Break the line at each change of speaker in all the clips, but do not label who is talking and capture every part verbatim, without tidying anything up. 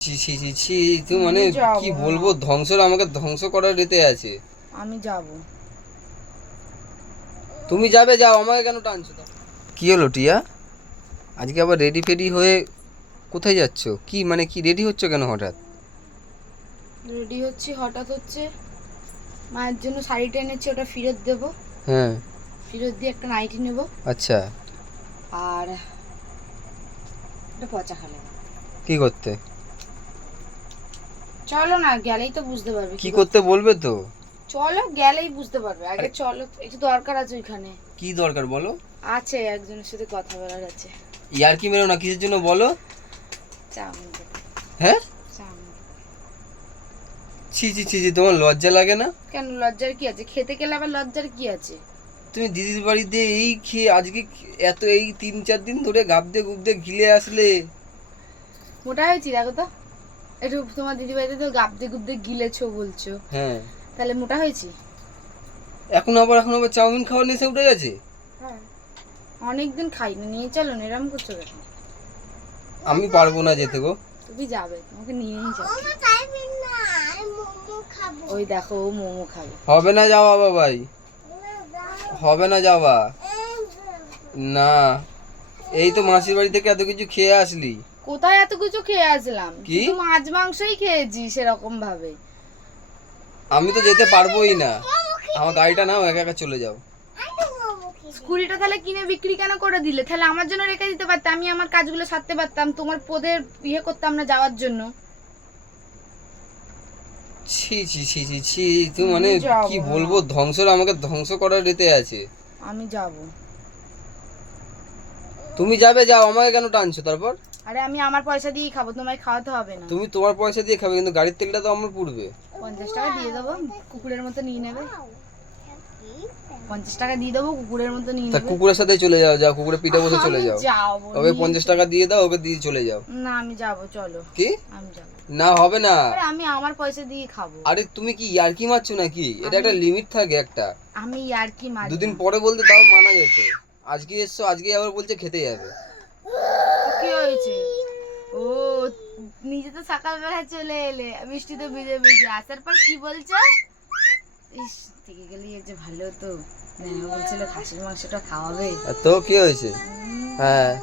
ছি ছি ছি ছি তুই মানে কি বলবো, ধ্বংসর আমাকে ধ্বংস করার রেতে আছে।
আমি যাব।
তুমি যাবে, যাও, আমাকে কেন টানছো? কি হলো টিয়া, আজকে আবার রেডি ফেডি হয়ে কোথায় যাচ্ছো? কি মানে কি রেডি হচ্ছ কেন হঠাৎ?
রেডি হচ্ছি হঠাৎ হচ্ছে, মায়ের জন্য শাড়িটা এনেছি, ওটা ফেরত দেব।
হ্যাঁ।
ফেরত দিয়ে একটা নাইটি নেব।
আচ্ছা।
আর একটা পচা খালে
কি করতে?
চলো না, গেলেই তো বুঝতে পারবে
কি করতে বলবে তো।
চলো গেলেই বুঝতে পারবে, আগে চলো, একটু দরকার আছে ওইখানে।
কি দরকার বলো?
আছে একজনের সাথে কথা বলার আছে।
ইয়ার কি মেরো না, কিসের জন্য বলো?
চাউমিন।
হ্যাঁ?
চাউমিন।
ছি ছি ছি ছি, তোমার লজ্জা লাগে না?
কেন লজ্জার কি আছে? খেতে গেলে আবার লজ্জার কি আছে?
তুমি দিদির বাড়িতে এই খেয়ে আজকে এত এই তিন চার দিন ধরে গাবদে গুবদে গিলে আসলে।
মোটা হয়েছি দেখো তো, একটু তোমার দিদি বাড়িতে তো গাবদে গুবদে গিলেছো বলছো,
হ্যাঁ,
তাহলে মোটা হয়েছি?
এখন আবার এখন আবার চাউমিন খাওয়ার নেশে উঠে গেছে।
হ্যাঁ, অনেকদিন খাই না, নিয়ে চলো, এরম করছো কেন?
আমি পারবো না যেতে গো।
তুমি যাবে, তোমাকে নিয়েই যাবো। ওই দেখো, ও মোমো খাবে।
হবে না যাওয়া বাবাই, হবে না যাওয়া। না, এই তো মাসির বাড়ি থেকে এত কিছু খেয়ে আসলি।
কোথায় এত কিছু খেয়ে আসলাম?
কি?
শুধু মাছ মাংসই খেয়েছি সেরকম ভাবে।
আমি তো যেতে পারবোই না, আমার গাড়িটা নাও, একা একা চলে যাও।
স্কুটিটা তাহলে কিনে বিক্রি কেন করে দিলে? তাহলে আমার জন্য রেখে দিতে পারতাম, আমি আমার কাজগুলো সারতে পারতাম, তোমার পদের ইয়ে করতাম না যাওয়ার জন্য।
ছি ছি ছি ছি ছি তুই মানে কি বলবো, ধ্বংসর আমাকে ধ্বংস করার রেতে আছে।
আমি যাব।
তুমি যাবে, যাও, আমাকে কেন টানছো তারপর?
আরে আমি আমার পয়সা দিয়েই খাবো, তোমায় খাওয়াতে হবে না।
তুমি তোমার পয়সা দিয়ে খাবে, কিন্তু গাড়ির তেলটা তো আমার পুড়বে।
পঞ্চাশ টাকা দিয়ে দেবো, কুকুরের মতো নিয়ে নেবে। পঞ্চাশ টাকা দিয়ে দেবো, কুকুরের মতো নিয়ে
তা
নেবে।
কুকুরের সাথে চলে যাও, যাও, কুকুরের পিঠে বসে চলে
আমি
যাও।
যাবো,
ওকে পঞ্চাশ টাকা দিয়ে দাও, ওকে দিয়ে চলে যাও।
না আমি যাবো, চলো।
কি?
আমি যাবো।
না, হবে না।
আরে আমি আমার পয়সা দিয়ে খাবো।
আরে তুমি কি ইয়ার্কি মারছো নাকি? এটা একটা লিমিট থাকে একটা।
আমি ইয়ার্কি মারি না।
দুদিন পরে বলতে তাও মানা যেত। আজকে এসছো, আজকে আবার বলছে খেতে যাবে।
কি হয়েছে? ও, নিজে তো সকালবেলা চলে এলে, বৃষ্টি তো ভিজে ভিজে আসার পর কি বলছো? ইস, থেকে গেলে যে ভালো তো, নেহা বলছিল খাসির মাংসটা খাওয়াবে।
তো কি হয়েছে? হ্যাঁ,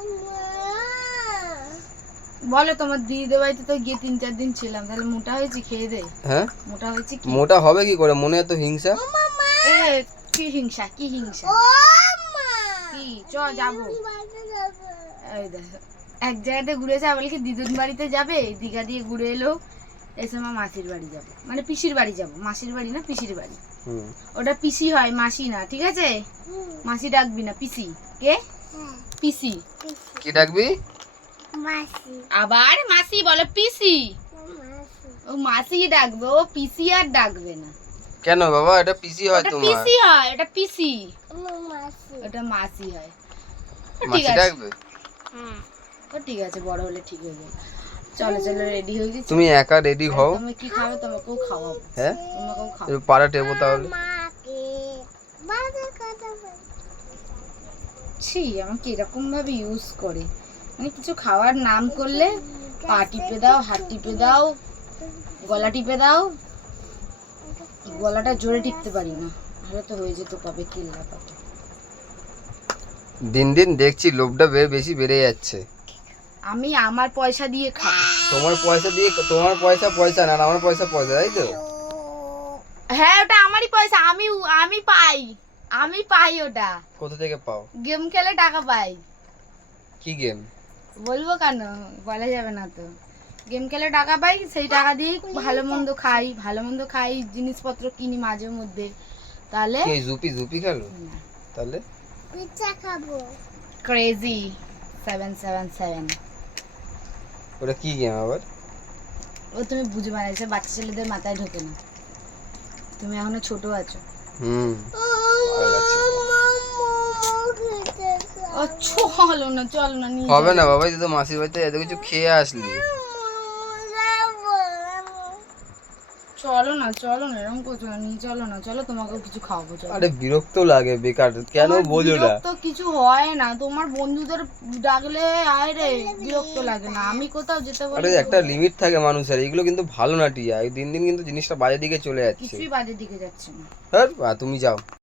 বলো, তোমার দিদিদের বাড়িতে তো গিয়ে তিন চার দিন ছিলাম, তাহলে মোটা হয়েছি খেয়ে দে।
হ্যাঁ,
মোটা হয়েছে কি?
মোটা হবে কি করে? মনে এত হিংসা?
এ কি হিংসা, কি হিংসা? কি চ যাবো। এই দেখো, এক জায়গাতে ঘুরে যাবে বলে কি দিদুন বাড়িতে যাবে, দীঘা দিয়ে ঘুরে এলো, এই সময় মাসির বাড়ি যাবো, মানে পিসির বাড়ি যাবো, মাসির বাড়ি না পিসির বাড়ি। ওটা পিসি হয়, মাসি না, ঠিক আছে? মাসি ডাকবি না, পিসি। কে? পিসি।
কি ডাকবি?
মাসি। আবার মাসি বলে, পিসি। ও মাসি ডাকবে, ও পিসি আর ডাকবে না।
কেন বাবা, এটা পিসি হয়
তোমার?
তোমার?
পিসি হয়, এটা পিসি। এটা মাসি হয়। ঠিক আছে,
ডাকবে।
হুম, তো ঠিক আছে, বড় হলে ঠিক হয়ে যাবে। চলো চলো, রেডি হয়ে গেছি।
তুমি একা রেডি হও।
তুমি কি খাবে? তোমাকেও খাওয়াবো।
হ্যাঁ,
তোমাকেও খাওয়াবো।
পাড়া টেবো তাহলে।
ছি, আমাকে এরকম ভাবে ইউজ করে, মানে কিছু খাওয়ার নাম করলে পা টিপে দাও, হাত টিপে দাও, গলা টিপে দাও। গলাটা জোরে টিপতে পারি না, তাহলে তো হয়ে যেত কবে কিল্লা পাতা।
দিন দিন দেখছি লোভটা বেশি বেড়ে যাচ্ছে।
আমি আমার পয়সা দিয়ে খাবো।
তোমার পয়সা দিয়ে? তোমার পয়সা পয়সা না, আমার পয়সা পয়সা, তাই তো?
হ্যাঁ, ওটা আমারই পয়সা, আমি আমি পাই, আমি পাই। ওটা
কোথা থেকে পাও?
গেম খেলে টাকা পাই।
কি গেম?
বলবো কেন, বলা যাবে না তো। গেম খেলে টাকা পাই, সেই টাকা দিয়ে ভালো মন্দ খাই, ভালো মন্দ খাই, জিনিসপত্র কিনি মাঝে মধ্যে। তাহলে
কি জুপি জুপি খেলো? তাহলে
পিৎজা খাবো। Crazy seven seven seven.
ওটা কি গেম আবার?
ও তুমি বুঝবে না, এসে বাচ্চা ছেলেদের মাথায় ঢোকে না, তুমি এখনো ছোট আছো।
হুম,
ও চলো না, চলো না, নিয়ে
হবে না বাবা, তুই তো মাসির বাড়িতে এত কিছু খেয়ে আসলি।
চলো না চলো না এরকম করছো না, নিয়ে চলো না, চলো তোমাকেও কিছু খাওয়াবো চলো।
আরে বিরক্ত লাগে বেকার, কেন বোঝো না?
তো কিছু হয় না, তোমার বন্ধুদের ডাকলে আয় রে, বিরক্ত লাগে না? আমি কোথাও যেতে বলি?
আরে একটা লিমিট থাকে মানুষের, এগুলো কিন্তু ভালো না টিয়া, এই দিন দিন কিন্তু জিনিসটা বাজে দিকে চলে যাচ্ছে।
কিছুই বাজে দিকে যাচ্ছে না।
হ্যাঁ তুমি যাও।